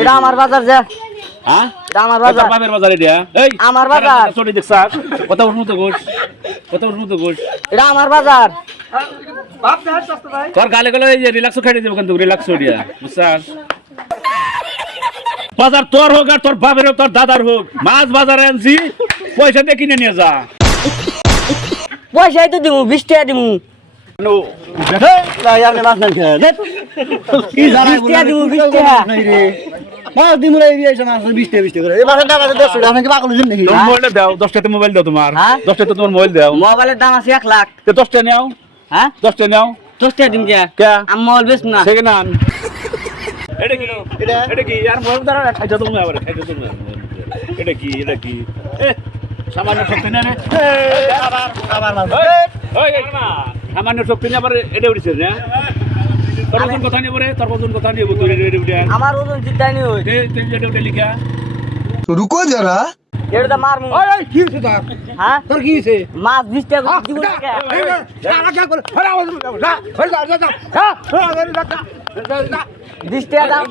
এটা আমার বাজার যা আমার বাজার বাপের বাজার এটা এই আমার বাজার চড়ি দেখছাস কত উন্নত গোশ কত উন্নত গোশ এটা আমার বাজার বাপ দেখ সস্তা ভাই তোর গালে গালে এই যে রিল্যাক্স খাইতে দেব কিন্তু রিল্যাক্স ওডিয়া বুঝছাস বাজার তোর হোক আর তোর বাপের হোক তোর দাদার হোক মাছ বাজারে আনছি পয়সা দিয়ে কিনে নিয়ে যা পয়সাই তো দিমু 20 টাকা দিমু নো এই আপনি মাছ না খেয়ে কি জানা 20 টাকা দিমু 20 টাকা নাই রে মাছ দিমু রে এই মাছ 20 টাকা 20 টাকা এই মাছের দাম আছে 10 টাকা আপনি কি পাগল হইছেন নাকি মোবাইলটা দাও 10 টাকা মোবাইল দাও তোমার 10 টাকা তোমার মোবাইল দাও মোবাইলের দাম আছে 1 লাখ তে 10 টাকা নাও হ্যাঁ 10 টাকা নাও 10 টাকা দিম কে আমি মোবাইল বেচ না সেকেন্ড হ্যান্ড এটা কি यार মোবাইল দ্বারা খাইছো তুমি আবার খাইছো তুমি এটা কি সামান্য শক্তি না রে আবার ওই সামান্য শক্তি না আবার এটা উঠিছে না তোর ওজন কথা নিয়ে পরে তোর ওজন কথা নিয়ে তুই রেডি উঠে আমার ওজন জিতাই নি হই তুই যেটা উঠে লিখা रुको जरा এটা মারমু ওই কি হইছে তোর হ্যাঁ তোর কি হইছে মাছ 20 টাকা দিব টাকা না কি করে আরে আওয়াজ না হই যা হ্যাঁ 20 টাকা দাম